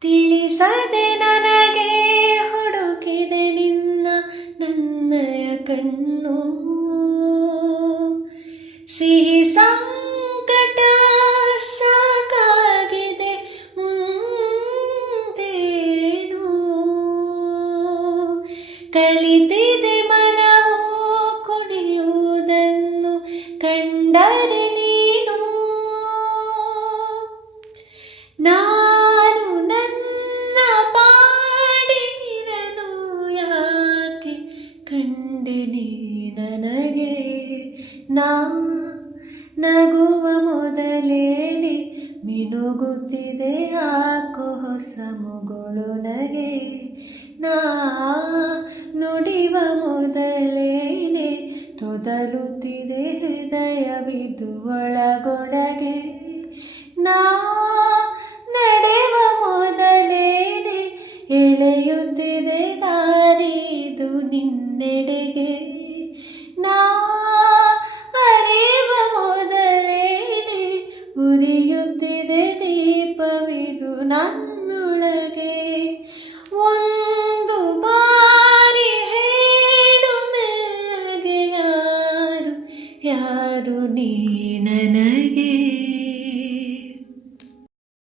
ತಿಳಿಸದೆ ನನಗೆ ಹುಡುಕಿದೆ ನಿನ್ನ ನನ್ನಯ ಕಣ್ಣು. ಸಿಹಿ ಸಂಕಟ ಸಾಕಾಗಿದೆ ಮುಂದೇನು. ಕಲಿತಿದೆ ಮನವು ಕುಣಿಯುವುದನ್ನು ಕಂಡರೆ ನೀನು. ನಾನು ನನ್ನ ಪಾಡಿರಲು ಯಾಕೆ ಕಂಡೆ ನೀ ನನಗೆ. ನಾ ನಗುವ ಮೊದಲೇನೆ ಮಿನುಗುತ್ತಿದೆ ಯಾಕೋ ಹೊಸ ಮುಗುಳು ನಗೆ. ನಾ ನುಡಿವ ಮೊದಲೇನೆ ತೊದಲುತ್ತಿದೆ ಹೃದಯವಿದು ಒಳಗೊಳಗೆ. ನಾ ನಡೆವ ಮೊದಲೇನೆ ಎಳೆಯುತ್ತಿದೆ ದಾರಿದು ನಿನ್ನೆಡೆಗೆ. ನಾ ಅರಿವ ಮೊದಲೇನೆ ಉರಿಯುತ್ತಿದೆ ದೀಪವಿದು ನನ್ನ